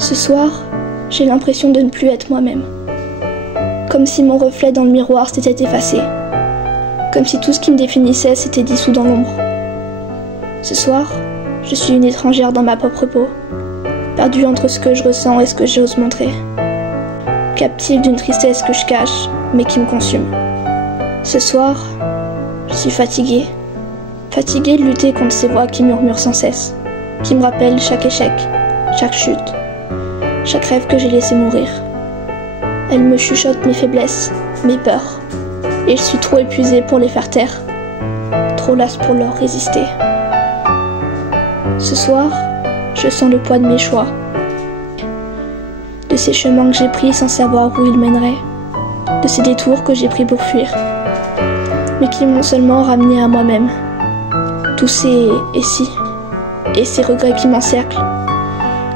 Ce soir, j'ai l'impression de ne plus être moi-même. Comme si mon reflet dans le miroir s'était effacé. Comme si tout ce qui me définissait s'était dissous dans l'ombre. Ce soir, je suis une étrangère dans ma propre peau, perdue entre ce que je ressens et ce que j'ose montrer. Captive d'une tristesse que je cache, mais qui me consume. Ce soir, je suis fatiguée. Fatiguée de lutter contre ces voix qui murmurent sans cesse, qui me rappellent chaque échec, chaque chute, chaque rêve que j'ai laissé mourir. Elles me chuchotent mes faiblesses, mes peurs, et je suis trop épuisée pour les faire taire, trop lasse pour leur résister. Ce soir, je sens le poids de mes choix, de ces chemins que j'ai pris sans savoir où ils mèneraient, de ces détours que j'ai pris pour fuir, mais qui m'ont seulement ramené à moi-même. Tous ces et si, et ces regrets qui m'encerclent,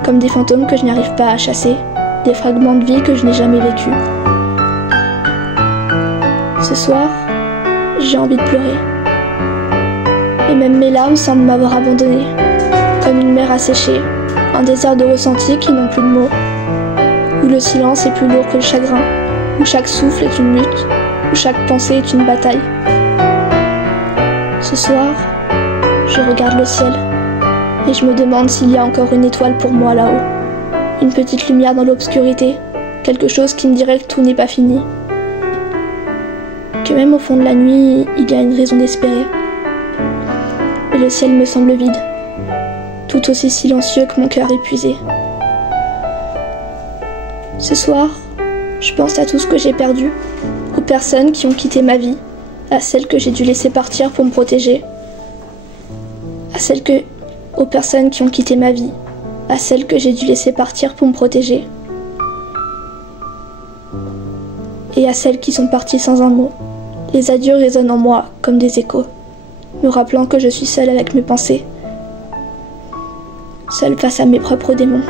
comme des fantômes que je n'arrive pas à chasser, des fragments de vie que je n'ai jamais vécus. Ce soir, j'ai envie de pleurer. Et même mes larmes semblent m'avoir abandonnée, comme une mer asséchée, un désert de ressentis qui n'ont plus de mots, où le silence est plus lourd que le chagrin, où chaque souffle est une lutte, où chaque pensée est une bataille. Ce soir, je regarde le ciel, et je me demande s'il y a encore une étoile pour moi là-haut. Une petite lumière dans l'obscurité, quelque chose qui me dirait que tout n'est pas fini. Que même au fond de la nuit, il y a une raison d'espérer. Et le ciel me semble vide, tout aussi silencieux que mon cœur épuisé. Ce soir, je pense à tout ce que j'ai perdu, aux personnes qui ont quitté ma vie, à celles que j'ai dû laisser partir pour me protéger, aux personnes qui ont quitté ma vie, à celles que j'ai dû laisser partir pour me protéger, et à celles qui sont parties sans un mot. Les adieux résonnent en moi comme des échos, me rappelant que je suis seule avec mes pensées, seule face à mes propres démons.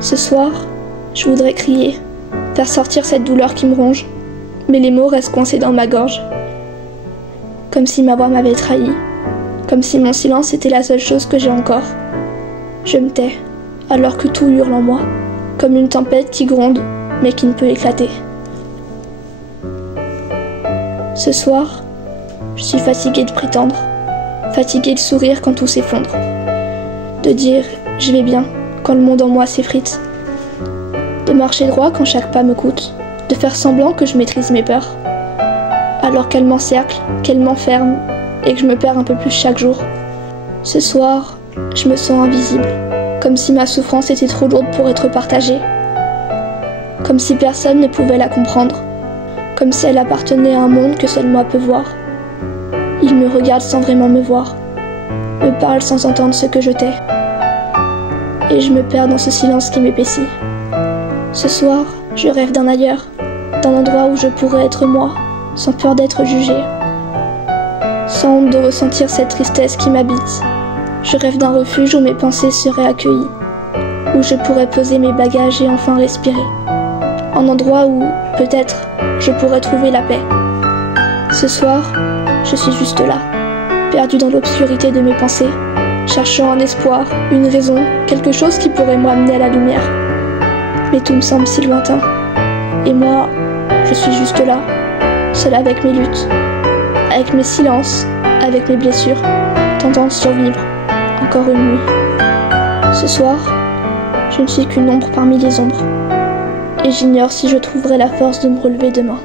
Ce soir, je voudrais crier, faire sortir cette douleur qui me ronge, mais les mots restent coincés dans ma gorge, comme si ma voix m'avait trahi, comme si mon silence était la seule chose que j'ai encore. Je me tais, alors que tout hurle en moi, comme une tempête qui gronde, mais qui ne peut éclater. Ce soir, je suis fatiguée de prétendre, fatiguée de sourire quand tout s'effondre, de dire « je vais bien » quand le monde en moi s'effrite, de marcher droit quand chaque pas me coûte, de faire semblant que je maîtrise mes peurs, alors qu'elles m'encerclent, qu'elles m'enferment, et que je me perds un peu plus chaque jour. Ce soir, je me sens invisible, comme si ma souffrance était trop lourde pour être partagée, comme si personne ne pouvait la comprendre, comme si elle appartenait à un monde que seul moi peux voir. Il me regarde sans vraiment me voir, me parle sans entendre ce que je tais, et je me perds dans ce silence qui m'épaissit. Ce soir, je rêve d'un ailleurs, d'un endroit où je pourrais être moi, sans peur d'être jugée, sans honte de ressentir cette tristesse qui m'habite. Je rêve d'un refuge où mes pensées seraient accueillies, où je pourrais poser mes bagages et enfin respirer. Un endroit où, peut-être, je pourrais trouver la paix. Ce soir, je suis juste là, perdue dans l'obscurité de mes pensées, cherchant un espoir, une raison, quelque chose qui pourrait m'amener à la lumière. Mais tout me semble si lointain. Et moi, je suis juste là, seule avec mes luttes, avec mes silences, avec mes blessures, tentant de survivre, encore une nuit. Ce soir, je ne suis qu'une ombre parmi les ombres, et j'ignore si je trouverai la force de me relever demain.